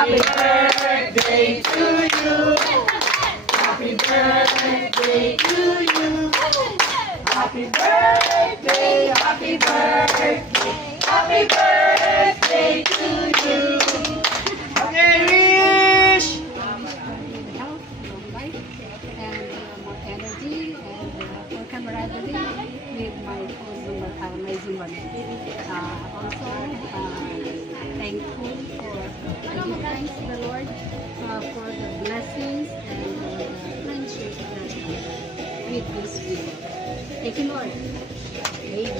Happy birthday to you. Happy birthday to you. Happy birthday, happy birthday, happy birthday to you. Okay, wish! Health, long life, and more energy, and more camaraderie with my husband, my Zumba. Also, thankful for giving thanks to the Lord for the blessings and the friendship that with this week. Thank you, Lord. Amen.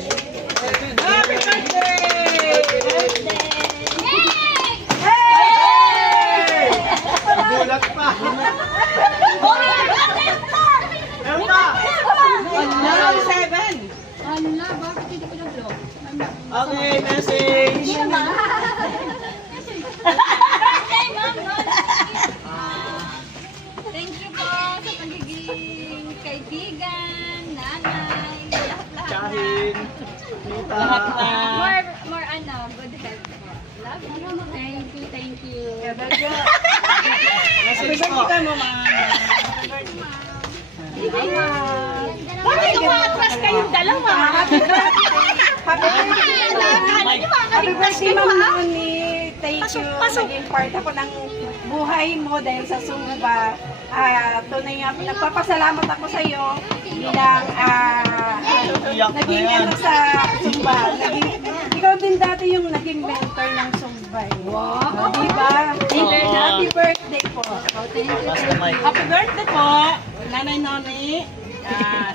Happy birthday! Gulat pa. Meron pa. Allah, bakit hindi ko na-vlog? Okay, message. Thank you po sa pagiging kaibigan, nanay, lahat-lahat. Tsahin. Tita. More good health po. Love you. Thank you. Message po. Bakit umatras kayong dalawa? Happy birthday, Ma'am Noni. Thank you. Naging part ako ng buhay mo dahil sa Zumba. Tunay nga, nagpapasalamat ako sa iyo bilang naging ano sa Zumba. Ikaw din dati yung naging mentor ng Zumba. Wow! Diba? Happy birthday po. Happy birthday po, Nanay Noni.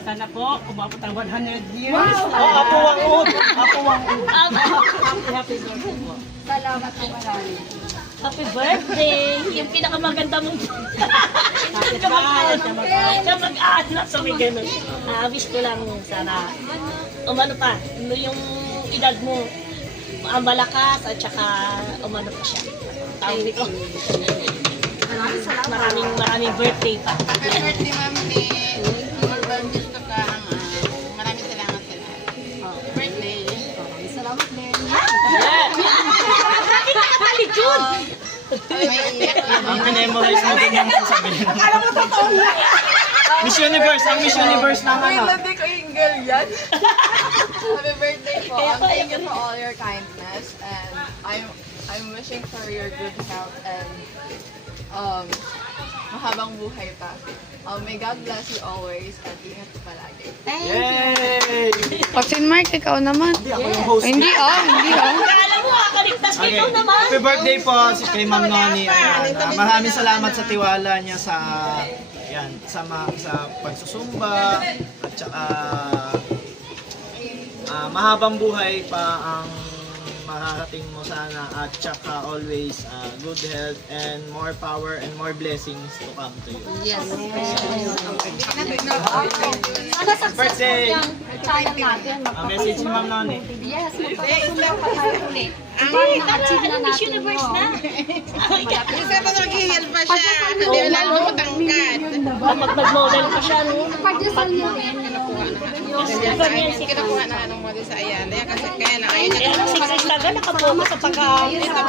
Sana po umabot ang 100 years. Oh, apo ang ud. Apo ang ud. Happy birthday po. Salamat po marami. Happy birthday! Yung pinakamaganda mong siya mag-anak sa may ganun. Wish ko lang sana umano pa, yung edad mo malakas at saka umano pa siya. Tawag ko. Maraming birthday pa. Happy birthday, Ma'am Lee. Gusto ka maraming salamat sa lahat. Happy birthday. Salamat din. May iyak Ang memorize mo din yung sasabihin. Alam mo, totoo na. Miss Universe, ang Miss Universe ng ano. Hindi ko yung girl yan. Happy birthday po. Thank you for all your kindness and I'm wishing for your good health and mahabang buhay pa. May God bless you always and ingat ka palagi. Yay! Captain Mark, ikaw naman. Hindi ako yung host. Hindi hindi Alam mo, kakaligtas Okay. kayo naman. Happy birthday po kay Ma'am Noni. Ayan, maraming salamat sa tiwala niya sa sa pagsusumba at saka mahabang buhay pa ang makarating mo sana at saka always good health and more power and more blessings to come to you. Yes. Sana successful Birthday! yung channel natin. Message ni Ma'am Noni. Yes, magpapasumba pa tayo ulit. Para na-achieve na natin Universe na. Isa pa nag-heal pa siya. Hindi wala mo matangkad. Mag-model pa siya, no? Pagdasal niyo rin. Kinukuha na anong model sa Ayala. Kasi kaya lang ayun niya. Kaya lang, 6 talaga nakapokus sa pagka...